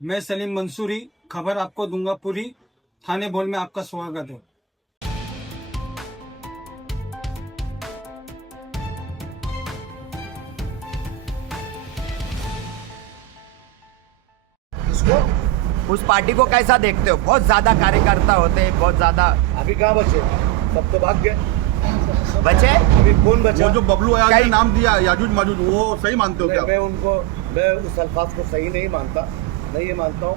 मैं सलीम मंसूरी, खबर आपको दूंगा पूरी। थाने बोल में आपका स्वागत है। इसको उस पार्टी को कैसा देखते हो? बहुत ज्यादा कार्यकर्ता होते हैं, बहुत ज्यादा। अभी कहाँ बचे? सब तो भाग गए। बचे अभी कौन बचा? वो जो बबलू अयाज कई- ने नाम दिया याजूज माजूज, वो सही मानते हो क्या? मैं उस अल्फाज को सही नहीं मानता। मैं ये मानता हूँ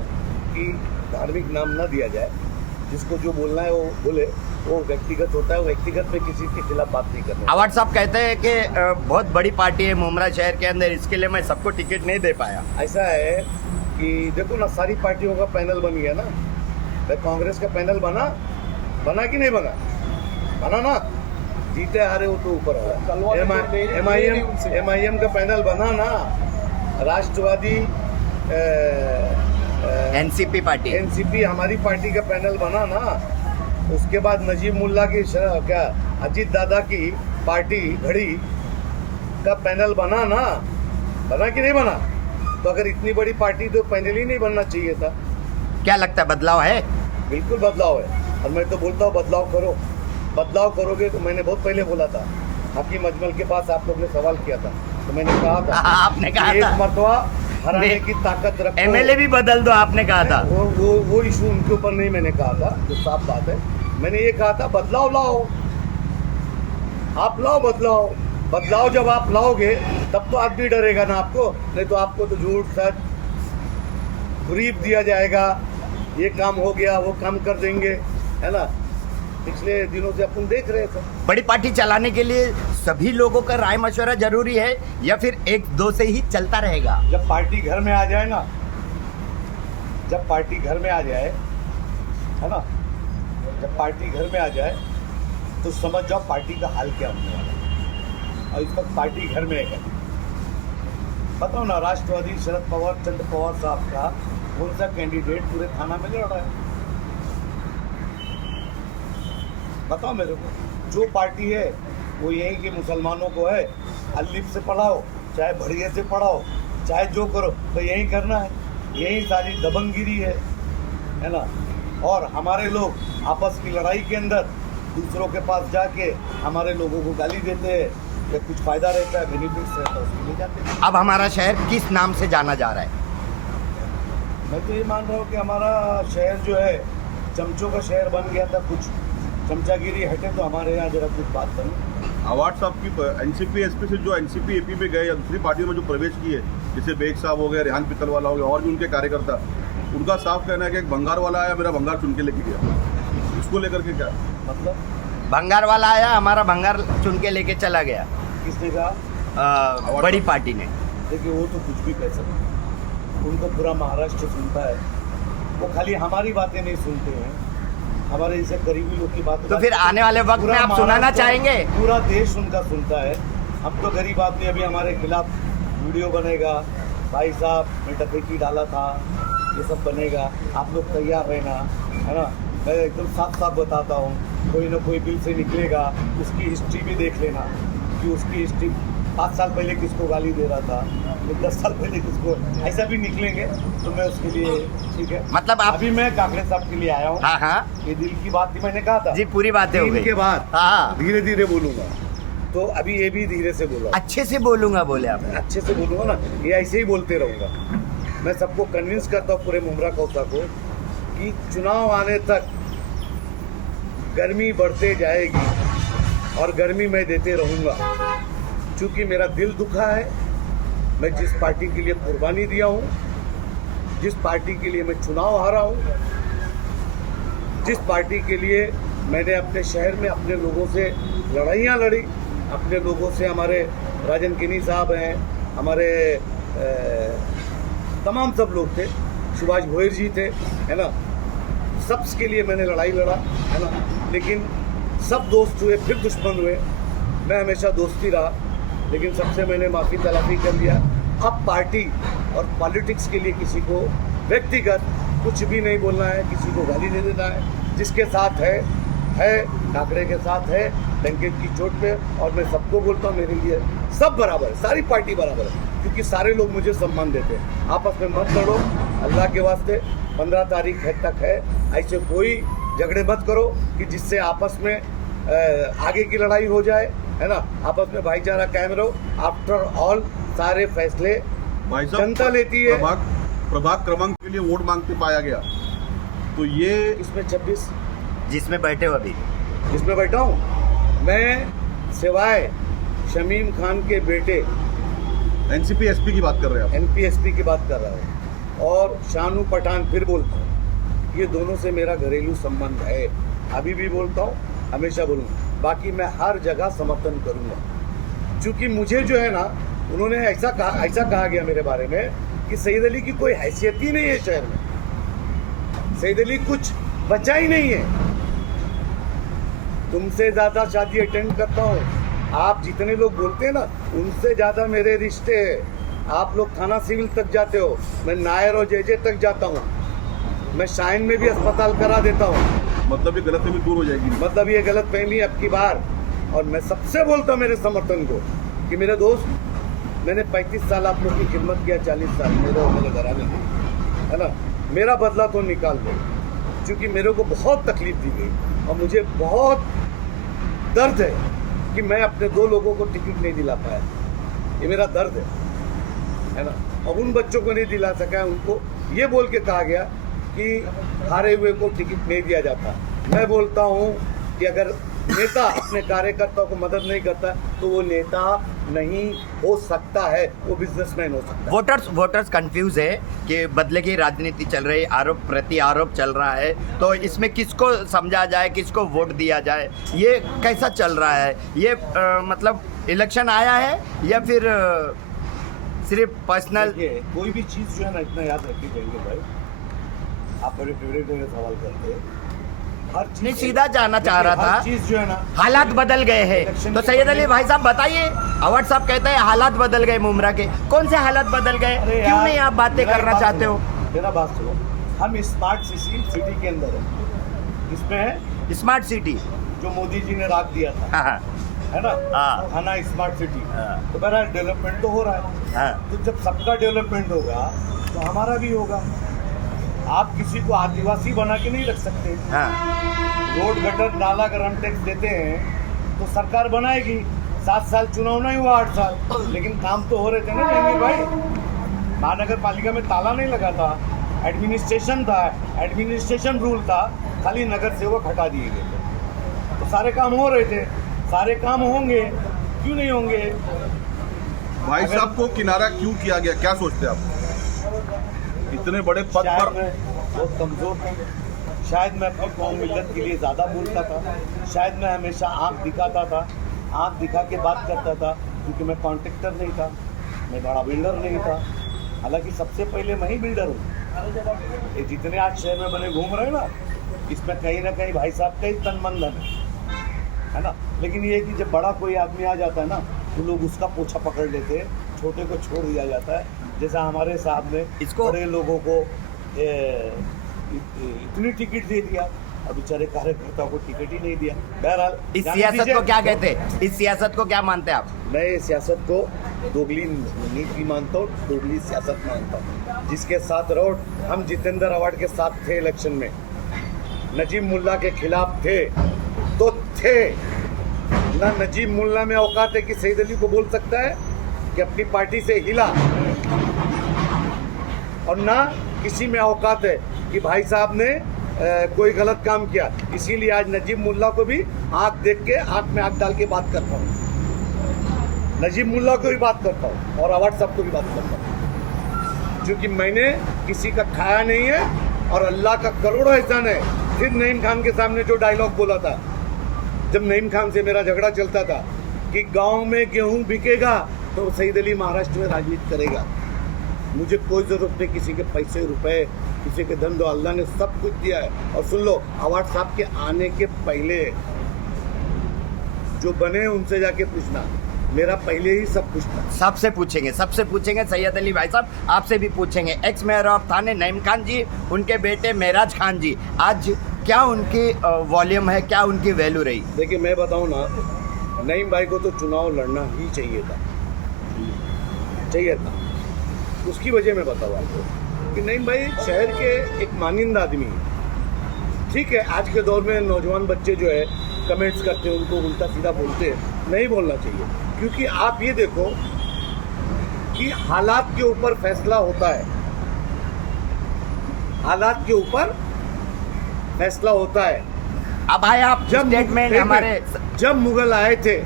कि धार्मिक नाम ना दिया जाए। जिसको जो बोलना है वो बोले। वो व्यक्तिगत होता है, वो व्यक्तिगत में किसी के खिलाफ बात नहीं करना। आवाज साहब कहते हैं कि बहुत बड़ी पार्टी है मुमरा शहर के अंदर, इसके लिए मैं सबको टिकट नहीं दे पाया। ऐसा है कि देखो ना, सारी पार्टियों का पैनल बन गया ना। भाई कांग्रेस का पैनल बना कि नहीं बना? बना ना। जीते हारे वो तो ऊपर है। एमआईएम का पैनल बना ना। राष्ट्रवादी एनसीपी पार्टी, एनसीपी हमारी पार्टी का पैनल बना ना। उसके बाद नजीब मुल्ला की क्या अजीत दादा की पार्टी घड़ी का पैनल बना ना। बना कि नहीं बना? तो अगर इतनी बड़ी पार्टी तो पैनल ही नहीं बनना चाहिए था। क्या लगता है बदलाव है? बिल्कुल बदलाव है। और मैं तो बोलता हूँ बदलाव करो। बदलाव करोगे तो मैंने बहुत पहले बोला था। हाकिम अजमल के पास आप लोग ने सवाल किया था तो मैंने कहा था आपने कहा कि था एक मरतबा हराने की ताकत रखो। एमएलए भी बदल दो, आपने कहा था। वो इशू उनके ऊपर नहीं मैंने कहा था, जो साफ बात है। मैंने ये कहा था बदलाव लाओ। आप लाओ बदलाव। बदलाव जब आप लाओगे तब तो आदमी डरेगा ना आपको। नहीं तो आपको तो झूठ सच ब्रीफ दिया जाएगा, ये काम हो गया वो काम कर देंगे, है ना। पिछले दिनों से अपन देख रहे थे। बड़ी पार्टी चलाने के लिए सभी लोगों का राय मशवरा जरूरी है या फिर एक दो से ही चलता रहेगा? जब पार्टी घर में आ जाए ना, जब पार्टी घर में आ जाए, है ना, जब पार्टी घर में आ जाए तो समझ जाओ पार्टी का हाल क्या होने वाला है। और इस वक्त पार्टी घर में है। बताओ ना, राष्ट्रवादी शरद पवार चंद्र पवार साहब का कौन सा कैंडिडेट पूरे थाना में लड़ रहा है? बताओ मेरे को। जो पार्टी है वो यही के मुसलमानों को है, अलिफ से पढ़ाओ चाहे भड़िए से पढ़ाओ चाहे जो करो, तो यही करना है। यही सारी दबंगगिरी है ना। और हमारे लोग आपस की लड़ाई के अंदर दूसरों के पास जाके हमारे लोगों को गाली देते हैं या कुछ फायदा रहता है, बेनिफिट्स रहता है, उसके लिए जाते हैं। अब हमारा शहर किस नाम से जाना जा रहा है? मैं तो ये मान रहा हूँ कि हमारा शहर जो है चमचों का शहर बन गया था। कुछ चमचागिरी हटे तो हमारे यहाँ जरा कुछ बात बनी। अवार्ड साहब की एनसीपी एसपी से जो एनसीपी एपी में गए या दूसरी पार्टियों में जो प्रवेश किए, जैसे बेग साहब हो गए, रेहान पित्तल वाला हो गया और भी उनके कार्यकर्ता, उनका साफ कहना है कि एक भंगार वाला आया, मेरा भंगार चुन के लेके गया। इसको लेकर के क्या मतलब? भंगार वाला आया, हमारा भंगार चुन के लेके चला गया। किसने कहा? बड़ी पार्टी ने। देखिए वो तो कुछ भी कह सकते। उनको पूरा महाराष्ट्र सुनता है। वो खाली हमारी बातें नहीं सुनते हैं, हमारे जैसे करीबी लोग की बात। तो फिर आने वाले वक्त में आप सुनाना चाहेंगे? पूरा देश उनका सुनता है। हम तो गरीब आदमी, अभी हमारे खिलाफ वीडियो बनेगा, भाई साहब मैं डकैती डाला था, ये सब बनेगा। आप लोग तैयार रहना, है ना। मैं एकदम साफ साफ बताता हूँ, कोई ना कोई बिल से निकलेगा, उसकी हिस्ट्री भी देख लेना कि उसकी हिस्ट्री 5 साल पहले किसको गाली दे रहा था, 10 साल पहले किसको, ऐसा भी निकलेंगे तो मैं उसके लिए ठीक है। मतलब आप अभी मैं कांग्रेस साहब के लिए आया हूँ। हाँ हाँ ये दिल की बात थी, मैंने कहा था जी, पूरी बातें हो गई। के बाद हाँ, धीरे धीरे बोलूंगा, तो अभी ये भी धीरे से बोला। अच्छे से बोलूंगा बोले आप। अच्छे से बोलूंगा ना, ये ऐसे ही बोलते रहूंगा। मैं सबको कन्विंस करता हूँ, पूरे मुमरा कौसा को, कि चुनाव आने तक गर्मी बढ़ते जाएगी और गर्मी मैं देते रहूंगा। क्योंकि मेरा दिल दुखा है। मैं जिस पार्टी के लिए कुर्बानी दिया हूँ, जिस पार्टी के लिए मैं चुनाव हारा हूँ, जिस पार्टी के लिए मैंने अपने शहर में अपने लोगों से लड़ाइयाँ लड़ी, अपने लोगों से, हमारे राजन किनी साहब हैं, हमारे तमाम सब लोग थे, सुभाष भोयर जी थे, है ना। सब के लिए मैंने लड़ाई लड़ा, है ना। लेकिन सब दोस्त हुए फिर दुश्मन हुए। मैं हमेशा दोस्ती रहा, लेकिन सबसे मैंने माफ़ी तलाफी कर लिया। अब पार्टी और पॉलिटिक्स के लिए किसी को व्यक्तिगत कुछ भी नहीं बोलना है, किसी को गाली नहीं देना है। जिसके साथ है काकड़े के साथ है, डंके की चोट पे। और मैं सबको बोलता हूँ, मेरे लिए सब बराबर है, सारी पार्टी बराबर है, क्योंकि सारे लोग मुझे सम्मान देते हैं। आपस में मत लड़ो, अल्लाह के वास्ते 15 तारीख तक है, ऐसे कोई झगड़े मत करो कि जिससे आपस में आगे की लड़ाई हो जाए, है ना। आपस में भाईचारा कायम रहो। आफ्टर ऑल सारे फैसले भाई साहब, जनता लेती है। प्रभाग क्रमांक के लिए वोट मांगते पाया गया, तो ये इसमें 26 जिसमें बैठे हो अभी, जिसमें बैठा हूँ मैं, सिवाय शमीम खान के बेटे एनसीपी एसपी की बात कर रहे हैं आप। एनपीएसपी की बात कर रहा हूँ, और शानू पठान, फिर बोलता हूँ, ये दोनों से मेरा घरेलू संबंध है। अभी भी बोलता हूँ, हमेशा बोलूँगा। बाकी मैं हर जगह समर्थन करूँगा, क्योंकि मुझे जो है ना, उन्होंने ऐसा कहा गया मेरे बारे में कि सईद अली की कोई हैसियत ही नहीं है शहर में, सईद अली कुछ बचा ही नहीं है। तुमसे ज़्यादा शादी अटेंड करता हूँ, आप जितने लोग बोलते हैं ना, उनसे ज़्यादा मेरे रिश्ते हैं। आप लोग थाना सिविल तक जाते हो, मैं नायर और जेजे तक जाता हूँ, मैं शाइन में भी अस्पताल करा देता हूँ। मतलब ये गलतफहमी दूर हो जाएगी। मतलब ये गलतफहमी अब की बार, और मैं सबसे बोलता हूँ मेरे समर्थन को कि मेरे दोस्त, मैंने 35 साल आप लोग की खिदमत किया, 40 साल मेरे और मेरे घराने की, है ना। मेरा बदला तो निकाल दो, क्योंकि मेरे को बहुत तकलीफ दी गई और मुझे बहुत दर्द है कि मैं अपने 2 लोगों को टिकट नहीं दिला पाया। ये मेरा दर्द है ना। अब उन बच्चों को नहीं दिला सका, उनको ये बोल के कहा गया कि हारे हुए को टिकट नहीं दिया जाता। मैं बोलता हूँ कि अगर नेता अपने कार्यकर्ताओं को मदद नहीं करता तो वो नेता नहीं हो सकता है, वो बिजनेसमैन हो सकता है। वोटर्स कंफ्यूज है कि बदले की राजनीति चल रही, आरोप प्रति आरोप चल रहा है, तो इसमें किसको समझा जाए, किसको वोट दिया जाए, ये कैसा चल रहा है? ये मतलब इलेक्शन आया है या फिर सिर्फ पर्सनल? देखिए, कोई भी चीज़ जो है ना, इतना याद रखनी चाहिए भाई, आप बड़े फेवरेट सवाल करते हैं। हर चीज़ नहीं, सीधा जानना चाह रहा था, हर चीज़ जो है ना, हालात बदल गए हैं, इलेक्शन तो के सैयद अली पहले- भाई साहब बताइए। अवार्ड साहब कहते हैं हालात बदल गए मुमरा के, कौन से हालात बदल गए? अरे क्यों यार, नहीं आप बातें मेरा करना बात चाहते सुनो, हो? मेरा बात सुनो। हम स्मार्ट सिटी के अंदर है, इसमें है स्मार्ट सिटी, जो मोदी जी ने राख दिया था, हाँ हाँ है ना, हाँ। थाना स्मार्ट सिटी। हाँ। तो मेरा डेवलपमेंट तो हो रहा है, हाँ। तो जब सबका डेवलपमेंट होगा तो हमारा भी होगा। आप किसी को आदिवासी बना के नहीं रख सकते। हाँ। रोड गटर नाला अगर हम टैक्स देते हैं तो सरकार बनाएगी। 7 साल चुनाव नहीं हुआ, 8 साल, लेकिन काम तो हो रहे थे ना जहांगीर भाई। महानगर पालिका में ताला नहीं लगा था, एडमिनिस्ट्रेशन था, एडमिनिस्ट्रेशन रूल था, खाली नगर सेवक हटा दिए गए थे, तो सारे काम हो रहे थे, सारे काम होंगे, क्यों नहीं होंगे? भाई अगर- साहब को किनारा क्यों किया गया, क्या सोचते हैं आप? इतने बड़े पद शायद पर मैं बहुत कमज़ोर था, शायद मैं अपनी कौम मिल्लत के लिए ज़्यादा बोलता था, शायद मैं हमेशा आँख दिखाता था, आँख दिखा के बात करता था, क्योंकि मैं कॉन्ट्रैक्टर नहीं था, मैं बड़ा बिल्डर नहीं था। हालांकि सबसे पहले मैं ही बिल्डर हूँ। ये जितने आज शहर में बने घूम रहे हैं ना, इसमें कहीं ना कहीं भाई साहब का ही तन मन धन है ना। लेकिन ये है कि जब बड़ा कोई आदमी आ जाता है ना, तो लोग उसका पोछा पकड़ लेते हैं, छोटे को छोड़ दिया जाता है। जैसा हमारे साहब ने बड़े लोगों को इतनी टिकट दे दिया, और बेचारे कार्यकर्ताओं को टिकट ही नहीं दिया। बहरहाल, इस सियासत को क्या कहते हैं? इस सियासत को क्या मानते हैं आप? मैं इस सियासत को दोगली नीति मानता हूँ, दोगली सियासत मानता हूँ। जिसके साथ रहो, हम जितेंद्र अवार्ड के साथ थे इलेक्शन में, नजीब मुल्ला के खिलाफ थे तो थे ना। नजीब मुल्ला में औकात है कि सईद अली को बोल सकता है कि अपनी पार्टी से हिला, और ना किसी में औकात है कि भाई साहब ने कोई गलत काम किया। इसीलिए आज नजीब मुल्ला को भी आंख देख के, आंख में आंख डाल के बात करता हूँ। नजीब मुल्ला को भी बात करता हूँ और अवार्ड साहब को भी बात करता हूँ, क्योंकि मैंने किसी का खाया नहीं है और अल्लाह का करोड़ों एहसान है। फिर नईम खान के सामने जो डायलॉग बोला था, जब नईम खान से मेरा झगड़ा चलता था कि गांव में गेहूं बिकेगा तो सईद अली महाराष्ट्र में राजनीति करेगा। मुझे कोई ज़रूरत नहीं किसी के पैसे रुपए, किसी के धन दो, अल्लाह ने सब कुछ दिया है। और सुन लो, अवार्ड साहब के आने के पहले जो बने उनसे जाके पूछना, मेरा पहले ही सब कुछ था। सबसे पूछेंगे सैयद अली भाई साहब, आपसे भी पूछेंगे। एक्स मेयर ऑफ थाने नईम खान जी, उनके बेटे महराज खान जी, आज क्या उनकी वॉल्यूम है, क्या उनकी वैल्यू रही? देखिए, मैं बताऊं ना, नईम भाई को तो चुनाव लड़ना ही चाहिए था। उसकी वजह मैं बताऊँ आपको कि नहीं भाई शहर के एक मानिंदा आदमी है। ठीक है, आज के दौर में नौजवान बच्चे जो है कमेंट्स करते हैं, उनको उल्टा सीधा बोलते हैं, नहीं बोलना चाहिए। क्योंकि आप ये देखो कि हालात के ऊपर फैसला होता है, हालात के ऊपर फैसला होता है। अब भाई आप स्टेटमेंट हमारे जब मुगल आए थे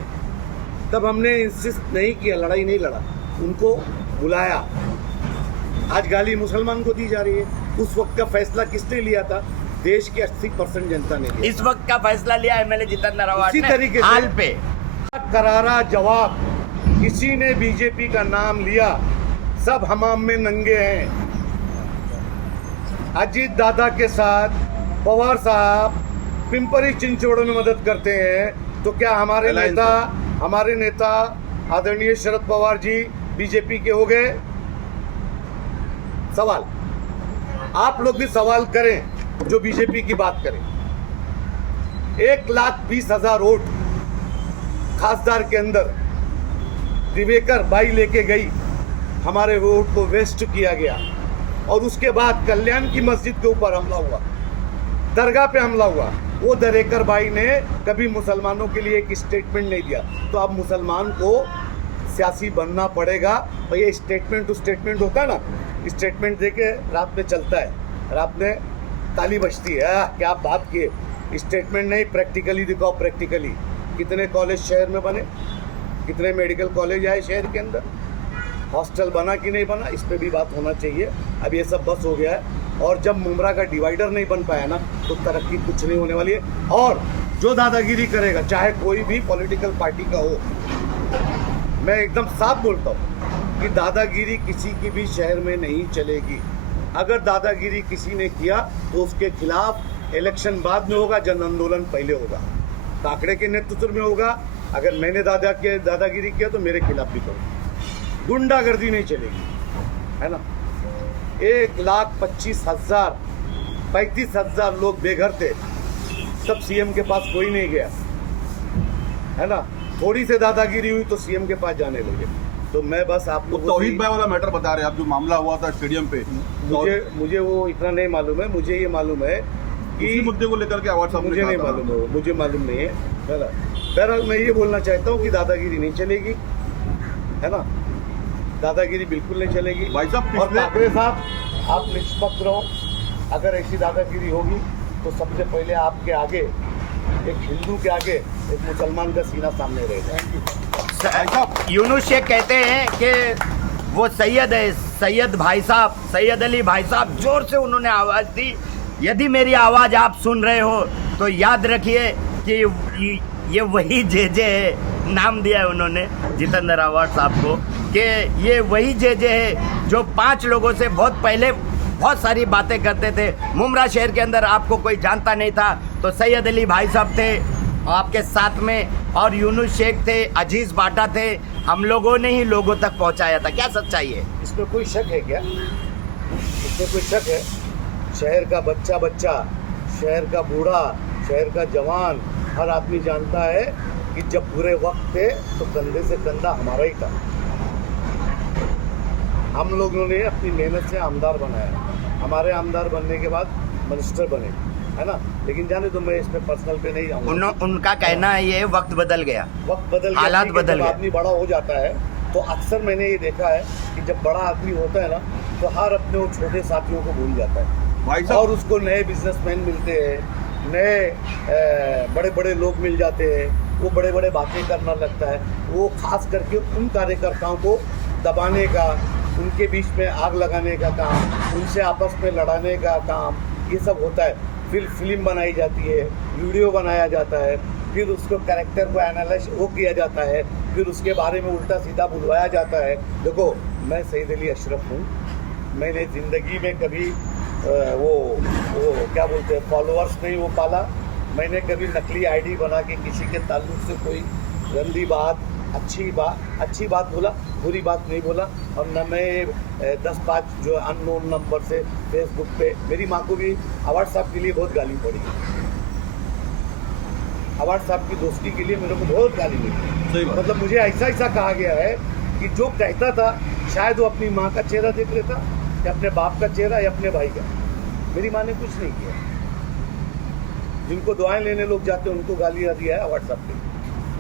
तब हमने इंसिस्ट नहीं किया, लड़ाई नहीं लड़ा, उनको बुलाया। आज गाली मुसलमान को दी जा रही है। उस वक्त का फैसला किसने लिया था? देश की 80% जनता ने लिया। इस वक्त का फैसला लिया एमएलए जितेंद्र आवाज इसी ने तरीके से हाल पे करारा जवाब। किसी ने बीजेपी का नाम लिया, सब हमाम में नंगे हैं। अजीत दादा के साथ पवार साहब पिंपरी चिंचोड़ में मदद करते हैं, तो क्या हमारे नेता आदरणीय शरद पवार जी बीजेपी के हो गए? सवाल आप लोग भी सवाल करें जो बीजेपी की बात करें। 1,20,000 वोट खासदार के अंदर दिवेकर बाई लेके गई, हमारे वोट को वेस्ट किया गया। और उसके बाद कल्याण की मस्जिद के ऊपर हमला हुआ, दरगाह पे हमला हुआ। वो दरेकर बाई ने कभी मुसलमानों के लिए एक स्टेटमेंट नहीं दिया। तो अब मुसलमान को सियासी बनना पड़ेगा। तो ये स्टेटमेंट टू स्टेटमेंट होता है ना, स्टेटमेंट देके रात में चलता है, रात में ताली बजती है, क्या बात किए। स्टेटमेंट नहीं, प्रैक्टिकली दिखाओ। प्रैक्टिकली कितने कॉलेज शहर में बने, कितने मेडिकल कॉलेज आए शहर के अंदर, हॉस्टल बना कि नहीं बना, इस पे भी बात होना चाहिए। अब ये सब बस हो गया है। और जब मुमरा का डिवाइडर नहीं बन पाया ना, तो तरक्की कुछ नहीं होने वाली है। और जो दादागिरी करेगा, चाहे कोई भी पॉलिटिकल पार्टी का हो, मैं एकदम साफ बोलता हूँ कि दादागिरी किसी की भी शहर में नहीं चलेगी। अगर दादागिरी किसी ने किया तो उसके खिलाफ इलेक्शन बाद में होगा, जन आंदोलन पहले होगा, काकड़े के नेतृत्व में होगा। अगर मैंने दादागिरी किया तो मेरे खिलाफ भी करो। गुंडागर्दी नहीं चलेगी, है ना। 1,25,000 35,000 लोग बेघर थे, सब सीएम के पास कोई नहीं गया, है ना। थोड़ी से दादागिरी हुई तो सीएम के पास जाने लगे। तो मैं बस आपको तौहीद भाई वाला मैटर बता रहे हैं आप, जो मामला हुआ था स्टेडियम पे। मुझे वो इतना नहीं मालूम है। मुझे ये मालूम है कि इसी मुद्दे को लेकर के आवाज साहब ने मुझे कहा नहीं था। मालूम है, मुझे मालूम नहीं है। बहरहाल मैं ये बोलना चाहता हूँ कि दादागिरी नहीं चलेगी, है ना। दादागिरी बिल्कुल नहीं चलेगी। भाई साहब और काकड़े साहब, आप निष्पक्ष रहो। अगर ऐसी दादागिरी होगी तो सबसे पहले आपके आगे, एक हिंदू के आगे एक मुसलमान का सीना सामने रहेगा। यूनुस शेख कहते हैं कि वो सैयद है, सैयद भाई साहब, सैयद अली भाई साहब, जोर से उन्होंने आवाज़ दी। यदि मेरी आवाज़ आप सुन रहे हो तो याद रखिए कि ये वही जे है, नाम दिया है उन्होंने जितेंद्र आवाज साहब को, कि ये वही जे है जो 5 लोगों से बहुत पहले बहुत सारी बातें करते थे। मुमरा शहर के अंदर आपको कोई जानता नहीं था तो सैयद अली भाई साहब थे आपके साथ में, और यूनुस शेख थे, अजीज़ बाटा थे। हम लोगों ने ही लोगों तक पहुंचाया था। क्या सच्चाई है? इसमें कोई शक है क्या? इसमें कोई शक है? शहर का बच्चा, शहर का बूढ़ा, शहर का जवान, हर आदमी जानता है कि जब बुरे वक्त थे तो कंधे से कंधा हमारा ही था। हम लोगों ने अपनी मेहनत से आमदार बनाया, हमारे आमदार बनने के बाद मिनिस्टर बने, है ना। लेकिन जाने तो मैं इसमें पर्सनल पे नहीं आऊँगा। उनका कहना है ये वक्त बदल गया, वक्त बदल गया, हालात बदल गए। आदमी बड़ा हो जाता है तो अक्सर मैंने ये देखा है कि जब बड़ा आदमी होता है ना, तो हर अपने वो छोटे साथियों को भूल जाता है भाई साहब, और उसको नए बिजनेसमैन मिलते हैं, नए बड़े बड़े लोग मिल जाते हैं, वो बड़े बड़े बातें करना लगता है। वो खास करके उन कार्यकर्ताओं को दबाने का, उनके बीच में आग लगाने का काम, उनसे आपस में लड़ाने का काम, ये सब होता है। फिर फिल्म बनाई जाती है, वीडियो बनाया जाता है, फिर उसको कैरेक्टर को एनालाइज वो किया जाता है, फिर उसके बारे में उल्टा सीधा बुलवाया जाता है। देखो, मैं सईद अली अशरफ हूँ, मैंने ज़िंदगी में कभी वो क्या बोलते हैं फॉलोअर्स नहीं वो पाला। मैंने कभी नकली आईडी बना के किसी के ताल्लुक से कोई गंदी बात, अच्छी बात बोला, बुरी बात नहीं बोला। और न मैं 10-5 जो अननोन नंबर से फेसबुक पे, मेरी माँ को भी अवार्ड साहब के लिए बहुत गाली पड़ी, अवार्ड साहब की दोस्ती के लिए मेरे को बहुत गाली मिली। मतलब मुझे ऐसा कहा गया है कि जो कहता था शायद वो अपनी माँ का चेहरा देख लेता, या अपने बाप का चेहरा या अपने भाई का। मेरी माँ ने कुछ नहीं किया। जिनको दुआएं लेने लोग जाते हैं उनको गालियाँ दिया है व्हाट्सएप पे,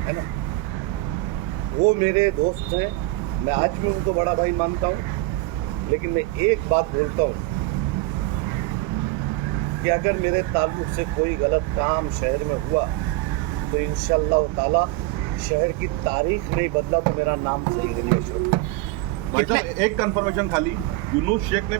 है ना। वो मेरे दोस्त हैं, मैं आज भी उनको बड़ा भाई मानता हूँ। लेकिन मैं एक बात बोलता हूँ कि अगर मेरे ताल्लुक से कोई गलत काम शहर में हुआ तो इंशाअल्लाह ताला शहर की तारीख नहीं बदला तो मेरा नाम सही नहीं है। भाई साहब, एक कंफर्मेशन खाली, यूनुस शेख ने